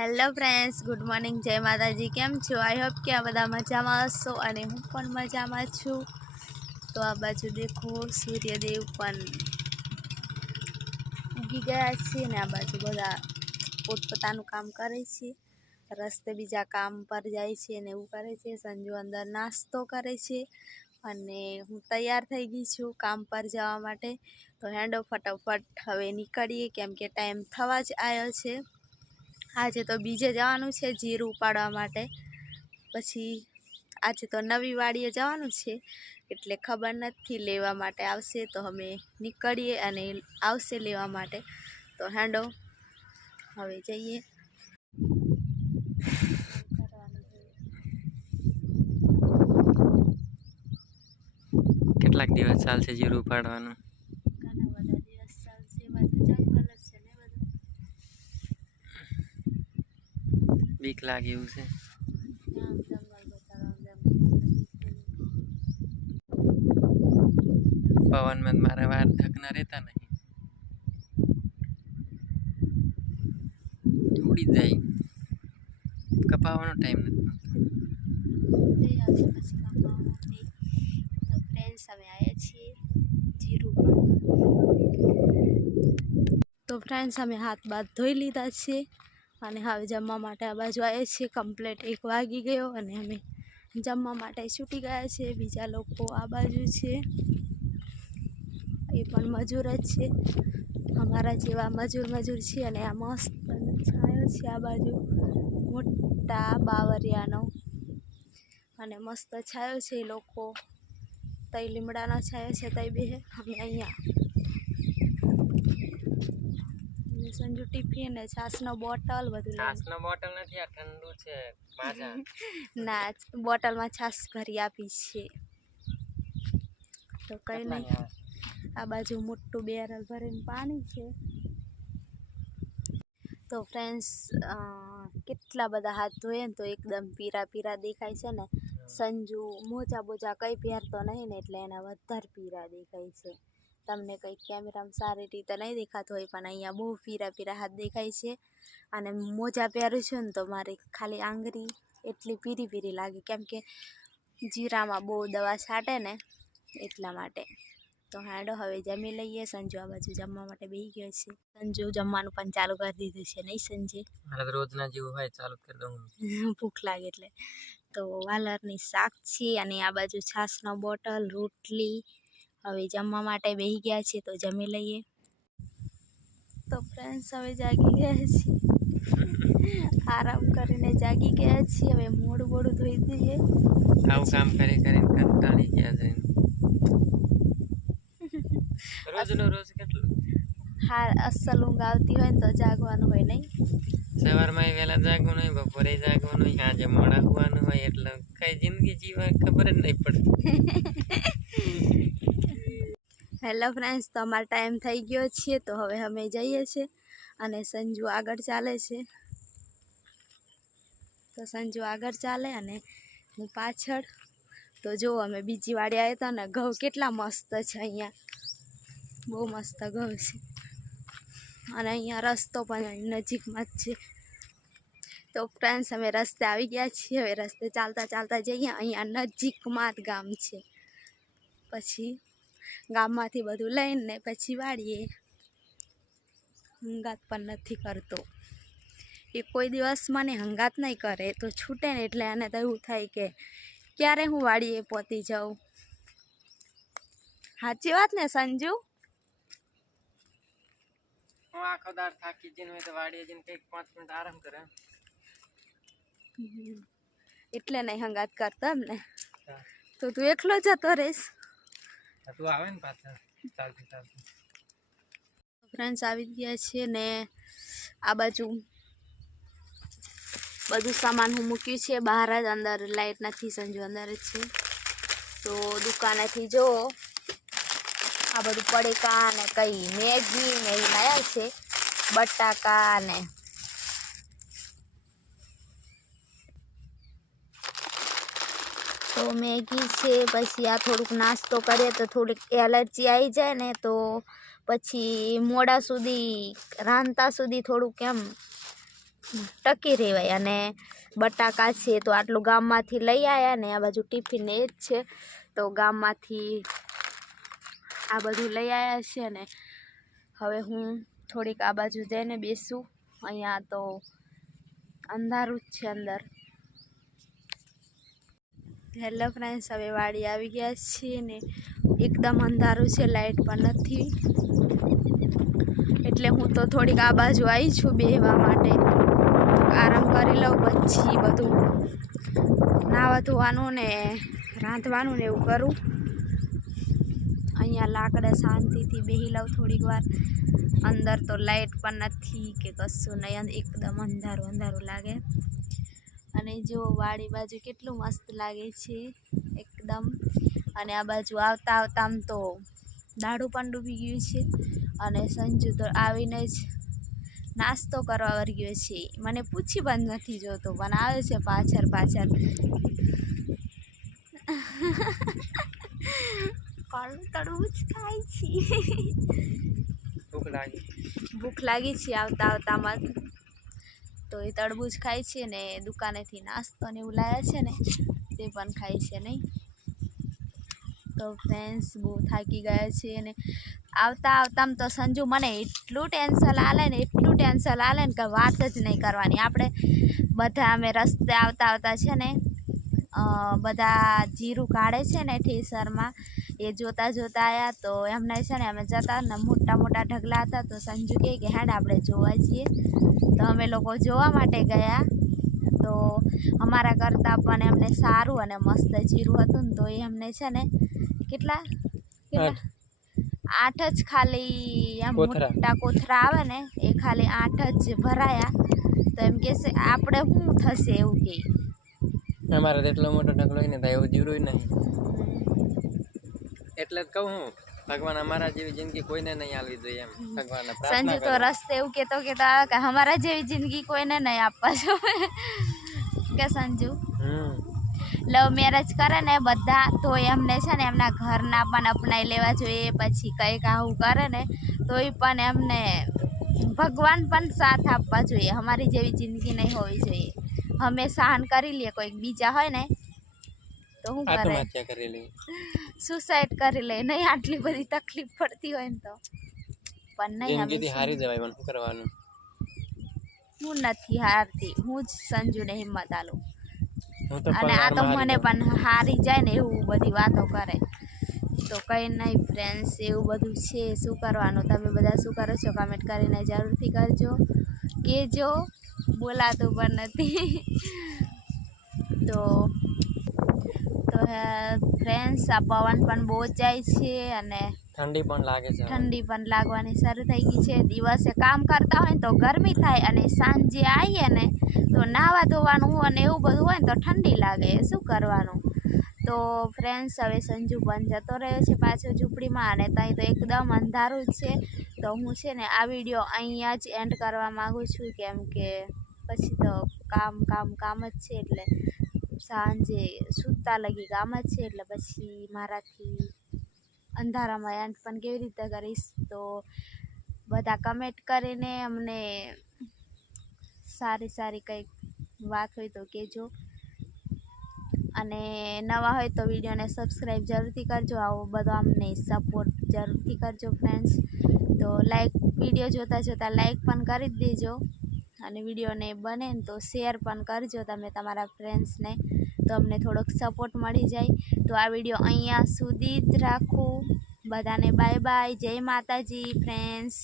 Hello friends, good morning, જય માતાજી. કેમ છો? આઈ હોપ કે આ બધા મજામાં હશો અને હું પણ મજામાં છું. તો આ બાજુ દેખો, સૂર્યદેવ પણ ઉગી ગયા છે ને આ બાજુ બધા પોતપોતાનું કામ કરે છે. રસ્તે બીજા કામ પર જાય છે ને એવું કરે છે. સંજુ અંદર નાસ્તો કરે છે અને હું તૈયાર થઈ ગઈ છું કામ પર જવા માટે. તો હેન્ડો ફટાફટ હવે નીકળીએ, કેમ કે ટાઈમ થવા જ આવ્યો છે. આજે તો બીજે જવાનું છે જીરું ઉપાડવા માટે. પછી આજે તો નવી વાડીએ જવાનું છે, એટલે ખબર નથી લેવા માટે આવશે તો અમે નીકળીએ અને આવશે લેવા માટે. તો હેંડો, હવે જઈએ. કેટલાક દિવસ ચાલશે જીરું ઉપાડવાનું ઘણા બધા દિવસ ચાલશે બાજુ જંગલ જ છે ને બધું બીક લાગે એવું છે? પવનમાં મારા વાર થકના રહેતા નહીં. ઉડી જાય. કપાવવાનો ટાઈમ નથી તો ફ્રેન્ડ્સ અમે આવ્યા છીએ જીરું તો ફ્રેન્ડ્સ અમે હાથ બાથ ધોઈ લીધા છે અને હવે જમવા માટે આ બાજુ આવે છીએ. કમ્પ્લેટ એક વાગી ગયો અને અમે જમવા માટે છૂટી ગયા છે. બીજા લોકો આ બાજુ છે. એ પણ મજૂર જ છે. અમારા જેવા મજૂર મજૂર છે અને આ મસ્ત છાયો છે આ બાજુ. મોટા બાવરિયાનો અને મસ્ત છાયો છે એ લોકો. તઈ લીમડાનો છાયો છે તઈ બે. અમે અહીંયા અને સંજુ ટિફિન છાસનો બોટલ બધું છાસનો બોટલ નથી આ ઠંડુ છે. માજા. ના બોટલમાં છાસ ભરી આપી છે. તો કંઈ નહીં. આ બાજુ મોટું બેરલ ભરીને પાણી છે. તો ફ્રેન્ડ્સ કેટલા બધા હાથ ધોયે ને તો એકદમ પીરા પીરા દેખાય છે ને. સંજુ મોજા બોજા કંઈ પહેરતો નહીં ને એટલે એના વધારે પીરા દેખાય છે. તમને કંઈક કેમેરામાં સારી રીતે નહીં દેખાતું હોય પણ અહીંયા બહુ પીરા પીરા હાથ દેખાય છે. અને મોજા પહેરું છું ને તો મારી ખાલી આંગળી એટલી પીરી પીરી લાગે કેમ કે જીરામાં બહુ દવા છાંટે ને એટલા માટે. તો હાડો હવે જમી લઈએ. સંજુ આ બાજુ જમવા માટે બેસી ગયો છે. સંજુ જમવાનું પણ ચાલુ કરી દીધું છે નહીં સંજે? મારે રોજના જેવું હોય ચાલુ કરી દઉં ભૂખ લાગે એટલે. તો વાલરની શાક છે અને આ બાજુ છાશનો બોટલ રોટલી હવે જમવા માટે બેસી ગયા છે તો જમી લઈએ. તો ફ્રેન્ડ્સ હવે જાગી ગયા છીએ. આરામ કરીને જાગી ગયા છીએ. હવે મોડું બોડું ધોઈ દઈએ. આવું કામ કરી કરીને કંટાળી ગયા છે. રોજનો રોજ કેટલું? હા અસલ ઊંઘ આવતી હોય ને તો જાગવાનું હોય નહીં. સવારમાં વહેલા જાગવાનું હોય બપોરે જાગવાનું હોય સાંજે મોડા હોવાનું હોય એટલે કઈ જિંદગી જીવા ખબર જ નહીં પડતી. હેલો ફ્રેન્ડ્સ તો અમારો ટાઈમ થઈ ગયો છે, તો હવે અમે જઈએ છીએ અને સંજુ આગળ ચાલે છે. તો સંજુ આગળ ચાલે અને હું પાછળ. તો જો અમે બીજી વાડી આવ્યા હતા ને ઘઉં કેટલા મસ્ત છે અહીંયા. બહુ મસ્ત ઘઉં છે. અને અહીંયા રસ્તો પણ નજીકમાં જ છે. તો ફ્રેન્ડ્સ અમે રસ્તે આવી ગયા છીએ. હવે રસ્તે ચાલતા ચાલતા જઈએ. અહીંયા નજીકમાં જ ગામ છે. પછી ગામમાંથી બધું લઈને પછી વાળીએ. હંગાત પણ નથી કરતો. એ કોઈ દિવસ મને હંગાત નહીં કરે તો છૂટે ને એટલે એને તો એવું થાય કે ક્યારે હું વાળીએ પહોંચી જાઉં. સાચી વાત ને સંજુ? હું આખો દાર થાકી જઈને હોય તો વાડીએ જઈને કંઈક પાંચ મિનિટ આરામ કરે એટલે નહીં હંગાત કરતો એમ ને તો તું એકલો જતો રહીશ? તું આવે ને પાછા, ચાલતું ચાલતું. ફ્રેન્ડ્સ આવી ગયા છે ને આ બાજુ બધું સામાન હું મૂક્યું છે. બહાર જ અંદર લાઈટ નથી, સંજુ અંદર જ છે. તો દુકાનેથી જો આ બધું પડેકા ને કઈ મેગી ને એ લાયા છે, બટાકા ને મેગી છે, પછી આ થોડુંક નાસ્તો કરીએ તો થોડીક એલર્જી આવી જાય ને તો પછી મોડા સુધી, રાંધતા સુધી થોડુંક એમ ટકી રહેવાય અને બટાકા છે તો આટલું ગામમાંથી લઈ આવ્યા ને આ બાજુ ટિફિન એ જ છે. તો ગામમાંથી આ બધું લઈ આવ્યા છે ને હવે હું થોડીક આ બાજુ જઈને બેસું. અહીંયા તો અંધારું જ છે અંદર. હેલો ફ્રેન્ડ્સ હવે વાડી આવી ગયા છીએ ને એકદમ અંધારું છે લાઇટ પણ નથી. એટલે હું તો થોડીક આ બાજુ આવી છું બેહવા માટે. આરામ કરી લઉં પછી બધું નાવા ધોવાનું ને રાંધવાનું ને એવું કરું. અહીંયા લાકડે શાંતિથી બેહી લઉં થોડીક વાર. અંદર તો લાઇટ પણ નથી કે કશું નહીં, એકદમ અંધારું અંધારું લાગે. અને જો વાડી બાજુ કેટલું મસ્ત લાગે છે એકદમ. અને આ બાજુ આવતા આવતા આમ તો દાડું પણ ડૂબી ગયું છે અને સંજુ તો આવીને જ નાસ્તો કરવા વર્ગ્યો છે. મને પૂછી પણ નથી જોતો પણ આવે છે પાછળ પાછળ. કોણ જ ખાય છે. ભૂખ લાગી. છે આવતા આવતામાં તો એ તડબૂચ ખાય છે ને દુકાનેથી નાસ્તો ને એવું લાવ્યા છે ને, તે પણ ખાય છે નહીં. તો ફ્રેન્ડ્સ બહુ થાકી ગયા છે અને આવતા આવતામાં તો સંજુ મને એટલું ટેન્શન આલે ને, એટલું ટેન્શન આલે ને કે વાત જ નહીં કરવાની. આપણે બધા અમે રસ્તે આવતા આવતા છે ને બધા જીરું કાઢે છે ને ઠેસરમાં એ જોતા જોતા આવ્યા તો એમને છે ને અમે જતા ને મોટા મોટા ઢગલા હતા તો સંજુ કહે કે હેડ આપણે જોવા જઈએ. તો અમે લોકો જોવા માટે ગયા. તો અમારા કરતાં પણ એમને સારું અને મસ્ત જીરું હતું ને તો એ અમને છે ને કેટલા? કેટલા? આઠ. જ ખાલી આમ મોટા કોથરા આવે ને એ ખાલી આઠ જ ભરાયા. તો એમ કહેશે આપણે શું થશે? એવું કહે. અમારે એટલો મોટો ઢગલો ને એવું જીરું નહીં. એટલે જ કહું હું ભગવાન અમારા જેવી જિંદગી કોઈને નહીં આલવી જોઈએ એમ. ભગવાન સંજુ તો રસ્તે એવું કહેતો કેતા કે અમારા જેવી જિંદગી કોઈને નહીં આપવા જોઈએ. કે સંજુ? લવ મેરેજ કરે ને બધા તો એમને છે ને એમના ઘરના પણ અપનાવી લેવા જોઈએ પછી કંઈક આવું કરે ને તોય પણ એમને ભગવાન પણ સાથ આપવા જોઈએ. અમારી જેવી જિંદગી નહીં હોવી જોઈએ. અમે સહન કરી લઈએ કોઈક બીજા હોય ને તો શું કરે કરી લઈ. સુસાઇડ કરી લે નહીં આટલી બધી તકલીફ પડતી હોય ને તો. પણ નહીં જિંદગી હારી જવાય મને શું કરવાનું? હું નથી હારતી. હું જ સંજુને હિંમત આલું. અને આ તો મને પણ હારી જાય ને એવું બધી વાતો કરે. તો કંઈ નહીં ફ્રેન્ડ્સ એવું બધું છે શું કરવાનું? તમે બધા શું કરો છો? કમેન્ટ કરીને જરૂરથી કરજો કહેજો. બોલાતું પણ નથી. તો ફ્રેન્ડ્સ આ પવન પણ બહુ જ જાય છે અને ઠંડી પણ લાગે છે ઠંડી પણ લાગવાની શરૂ થઈ ગઈ છે. દિવસે કામ કરતા હોય તો ગરમી થાય અને સાંજે આવીએ ને તો નાવા ધોવાનું અને એવું બધું હોય ને તો ઠંડી લાગે. શું કરવાનું? તો ફ્રેન્ડ્સ હવે સંજુ પણ જતો રહ્યો છે પાછો ઝૂંપડીમાં અને ત્યાં તો એકદમ અંધારું જ છે. તો હું છે ને આ વીડિયો અહીંયા જ એન્ડ કરવા માગું છું કેમ કે પછી તો કામ કામ કામ જ છે એટલે સાંજે સૂતા લગી કામ જ છે એટલે પછી મારાથી અંધારામાં એન્ડ પણ કેવી રીતે કરીશ તો બધા કમેન્ટ કરીને અમને સારી સારી કંઈક વાત હોય તો કહેજો અને નવા હોય તો વિડીયોને સબસ્ક્રાઈબ જરૂરથી કરજો આવો બધો અમને સપોર્ટ જરૂરથી કરજો ફ્રેન્ડ્સ તો લાઈક વીડિયો જોતાં જોતાં લાઈક પણ કરી જ દેજો। અને વિડીયોને બને ને તો શેર પણ કરજો તમે તમારા ફ્રેન્ડ્સને તો અમને થોડોક સપોર્ટ મળી જાય. તો આ વીડિયો અહીંયા સુધી જ રાખું. બધાને બાય બાય જય માતાજી ફ્રેન્ડ્સ